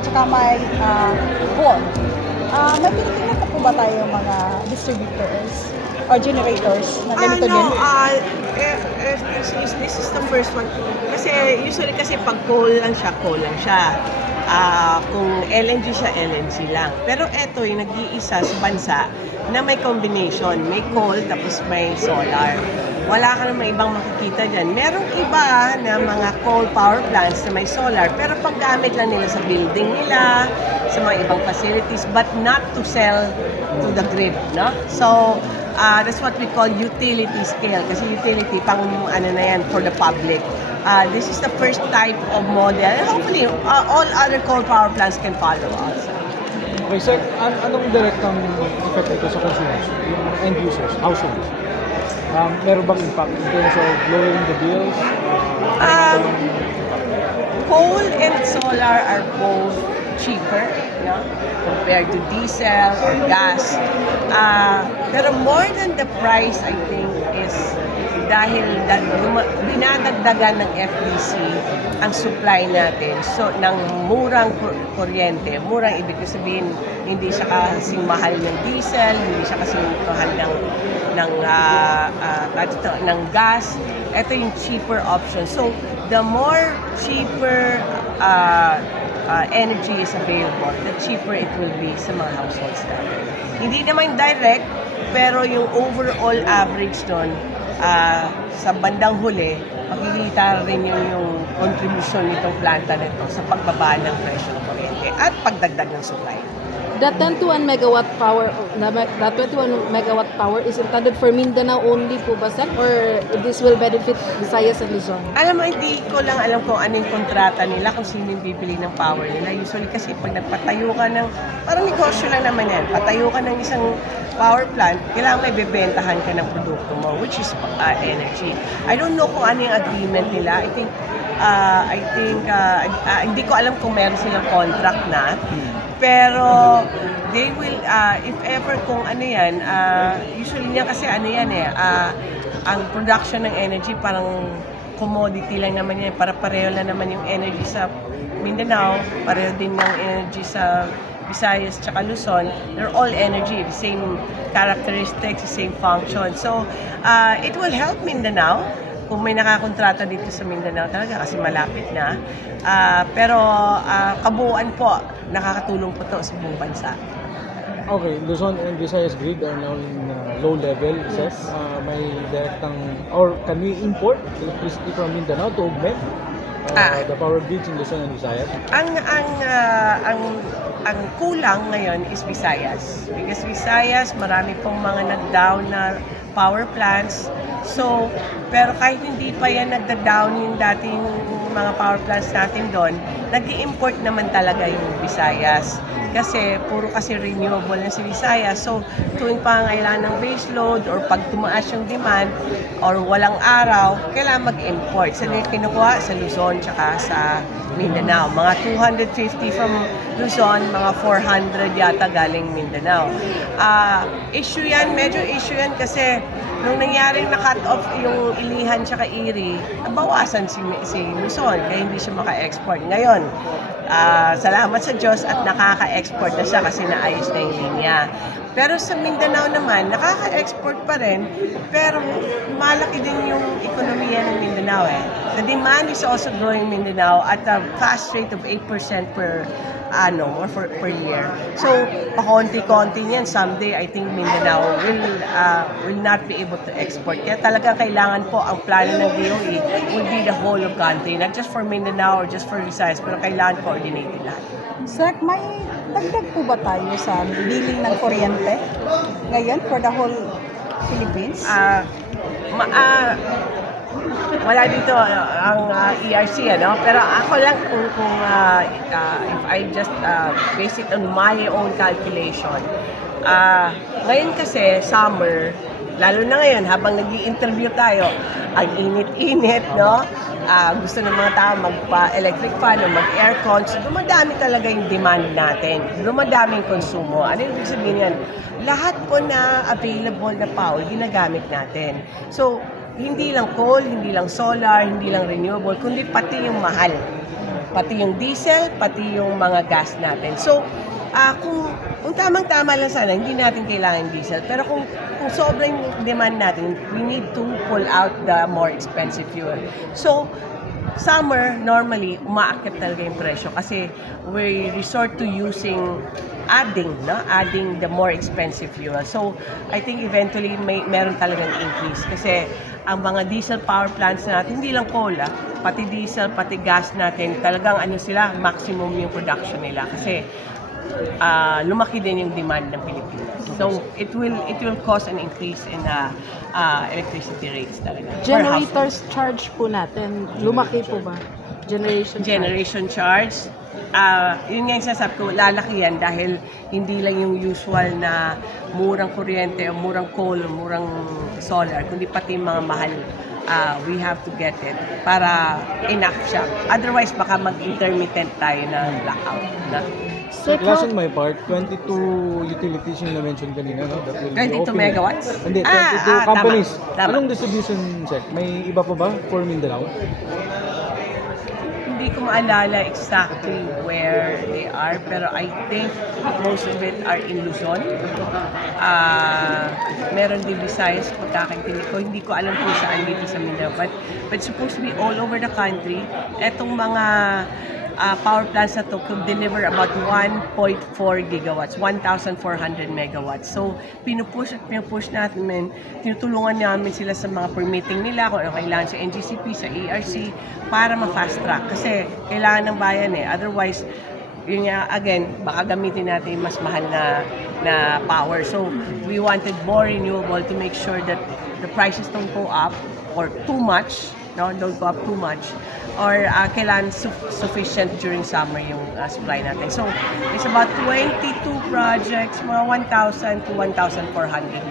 Tsaka may coal. May tinitingnan pa po ba tayo mga distributors or generators na ganito din? This is the first one. Kasi usually kasi pag coal lang siya. Kung LNG siya, LNG lang. Pero eto yung nag-iisa sa bansa na may combination. May coal tapos may solar. Wala ka naman ibang makikita dyan. Merong iba na mga coal power plants na may solar, pero paggamit lang nila sa building nila, sa mga ibang facilities, but not to sell to the grid, no? So, that's what we call utility scale. Kasi utility, pang ano na yan, for the public. This is the first type of model. And hopefully, all other coal power plants can follow us. Okay, sir, anong direktang effect ito sa consumers, yung end users, households? Meron bang impact in terms of lowering the bills? Coal and solar are both cheaper, no, compared to diesel or gas. Pero more than the price, I think, is dahil dinadagdagan ng FDC ang supply natin. So, ng murang kuryente, murang ibig sabihin, hindi siya kasing mahal ng diesel, hindi siya kasing mahal ng gas. Ito yung cheaper option. So, the more cheaper energy is available, the cheaper it will be sa mga households natin. Hindi naman direct, pero yung overall average doon, sa bandang huli, makikita rin yung contribution nitong planta nito sa pagbaba ng presyo ng kuryente at pagdagdag ng supply. That 10 to 1 megawatt power, that 21 megawatt power is intended for Mindanao only po ba, sir? Or this will benefit Visayas and Luzon? Alam mo, hindi ko lang alam kung ano yung kontrata nila, kung sino yung bibili ng power nila. Usually kasi pag nagpatayo ka ng, parang negosyo lang naman yan, patayo ka ng isang power plant, kailangan may bebentahan ka ng produkto mo, which is energy. I don't know kung ano yung agreement nila. I think hindi ko alam kung meron silang contract na. Pero they will, if ever kung ano yan, usually niya kasi ano yan ang production ng energy parang commodity lang naman yan. Para pareho lang naman yung energy sa Mindanao, pareho din ng energy sa Visayas tsaka Luzon. They're all energy, the same characteristics, the same function. So, it will help Mindanao kung may nakakontrata dito sa Mindanao talaga kasi malapit na. Pero kabuuan po, nakakatulong po to sa buong bansa. Okay, Luzon and Visayas grid are now in low level, sir. May direktang, or can we import electricity from Mindanao to augment the power grids in Luzon and Visayas? Ang kulang ngayon is Visayas. Because Visayas, marami pong mga nag-down na power plants. So, pero kahit hindi pa yan nagda-down yung dating mga power plants natin doon, nag-i-import naman talaga yung Visayas. Kasi puro kasi renewable na si Visayas. So, tuwing pangailangan ng base load or pag tumaas yung demand or walang araw, kailangan mag-import. Saan yung kinukuha? Sa Luzon tsaka sa Mindanao. Mga 250 from Luzon, mga 400 yata galing Mindanao. Issue yan, medyo issue yan kasi nung nangyaring na-cut off yung Ilihan tsaka Iri, nabawasan si Luzon, kaya hindi siya maka-export. Ngayon, salamat sa Diyos at nakaka-export na siya kasi naayos na yung linya. Pero sa Mindanao naman, nakaka-export pa rin, pero malaki din yung ekonomiya ng Mindanao The demand is also growing in Mindanao at a fast rate of 8% per annum or per year. So, pakonti-konti niyan. Someday, I think Mindanao will not be able to export. Kaya talaga kailangan po ang plano ng DOE will be the whole of country, not just for Mindanao or just for Visayas, pero kailangan coordinated lahat. Sir, may dagdag po ba tayo sa billing ng kuryente ngayon for the whole Philippines? Wala dito ang ERC, pero ako lang kung if I just base it on my own calculation. Ngayon kasi summer, lalo na ngayon habang nag-i-interview tayo, ang init-init, gusto ng mga tao magpa-electric fan o mag-aircon. So, dumadami talaga yung demand natin. Dumadami yung konsumo. Ano yung sabihin yan? Lahat po na available na power, ginagamit natin. So, hindi lang coal, hindi lang solar, hindi lang renewable, kundi pati yung mahal. Pati yung diesel, pati yung mga gas natin. So, kung tamang-tama lang sana, hindi natin kailangan diesel. Pero kung sobrang demand natin, we need to pull out the more expensive fuel. So, summer, normally, umaakit talaga yung presyo kasi we resort to adding the more expensive fuel. So, I think eventually meron talagang increase kasi ang mga diesel power plants natin, hindi lang coal, pati diesel, pati gas natin, talagang sila, maximum yung production nila kasi lumaki din yung demand ng Pilipinas. So, it will cause an increase in electricity rates talaga. Generators charge po natin, lumaki po ba? Generation charge. Yun nga yung sasabi ko, lalaki yan dahil hindi lang yung usual na murang kuryente o murang coal o murang solar, kundi pati mga mahal. We have to get it para enough siya. Otherwise, baka mag-intermittent tayo na blackout. So, class on my part, 22 utilities yung na-mention kanina, no? That will be 22 opening. megawatts? Hindi, 22 companies. Tama. Anong distribution set? May iba pa ba for Mindanao? Hindi ko maalala exactly where they are, pero I think most of it are in Luzon. Meron din Visayas, pagkakaintindi ko. Hindi ko alam kung saan dito sa Mindanao. But supposed to be all over the country. Etong mga power plants na to could deliver about 1.4 gigawatts, 1,400 megawatts. So, pinupush natin, tinutulungan namin sila sa mga permitting nila, kung ano kailangan sa NGCP, sa ARC, para ma-fast track. Kasi kailangan ng bayan Otherwise, yun nga, again, baka gamitin natin mas mahal na power. So, we wanted more renewable to make sure that the prices don't go up or too much, don't go up too much, or kailangan sufficient during summer yung supply natin. So, it's about 22 projects, mga 1,000 to 1,400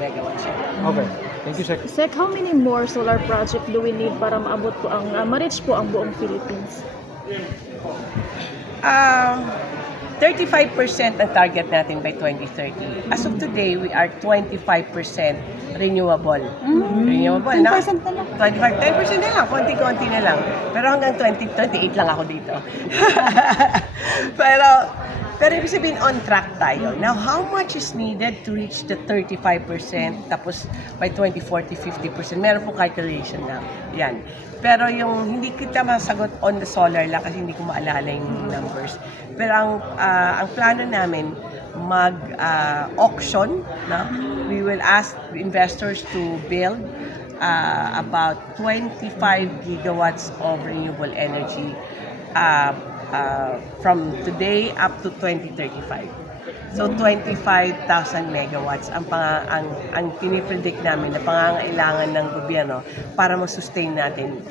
megawatts. Okay. Thank you, Sec. Sec, how many more solar project do we need para maabot po ma-reach po ang buong Philippines? 35% ang target natin by 2030. As of today, we are 25% renewable. Renewable, 10% na? na lang. 10% na lang, konti-konti na lang. Pero hanggang 2028 lang ako dito. pero ibig sabihin, on track tayo. Now, how much is needed to reach the 35%, tapos by 2040, 50%? Meron po calculation na yan. Pero yung hindi kita masagot on the solar lang kasi hindi ko maalala yung numbers. Pero ang plano namin, mag-auction, we will ask investors to build about 25 gigawatts of renewable energy from today up to 2035. So 25,000 megawatts ang pinipredict namin na pangangailangan ng gobyerno para ma-sustain natin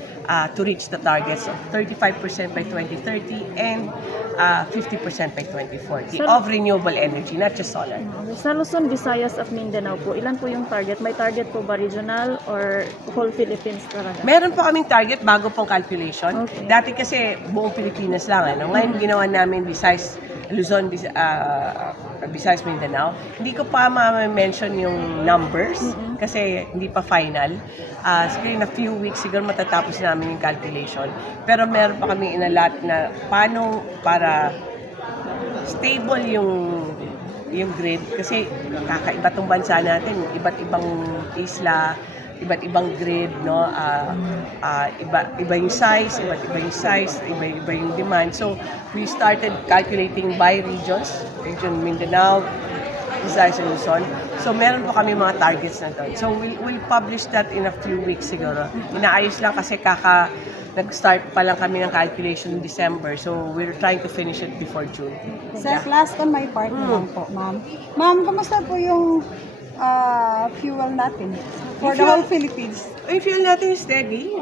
to reach the targets of 35% by 2030 and 50% by 2040 of renewable energy, not just solar. Sa Luzon, Visayas at Mindanao po, ilan po yung target? May target po ba regional or whole Philippines talaga? Meron po kaming target bago pong calculation. Okay. Dati kasi buong Pilipinas lang. Ngayon ginawa namin Visayas, Luzon, Visayas, Mindanao. Hindi ko pa ma-mention yung numbers kasi hindi pa final. Siguro in a few weeks siguro matatapos namin yung calculation. Pero meron pa kami inalat na paano para stable yung grid kasi kakaiba tong bansa natin, iba't ibang isla, iba't ibang grid, iba yung size, iba yung demand. So, we started calculating by regions, region Mindanao, Visayas and Luzon. So, meron po kami mga targets na doon. So, we'll publish that in a few weeks siguro. Inaayos lang kasi nag-start pa lang kami ng calculation in December. So, we're trying to finish it before June. Sec, last on my part naman po, ma'am. Ma'am, kumusta po yung fuel natin for the whole Philippines? Yung fuel natin is steady.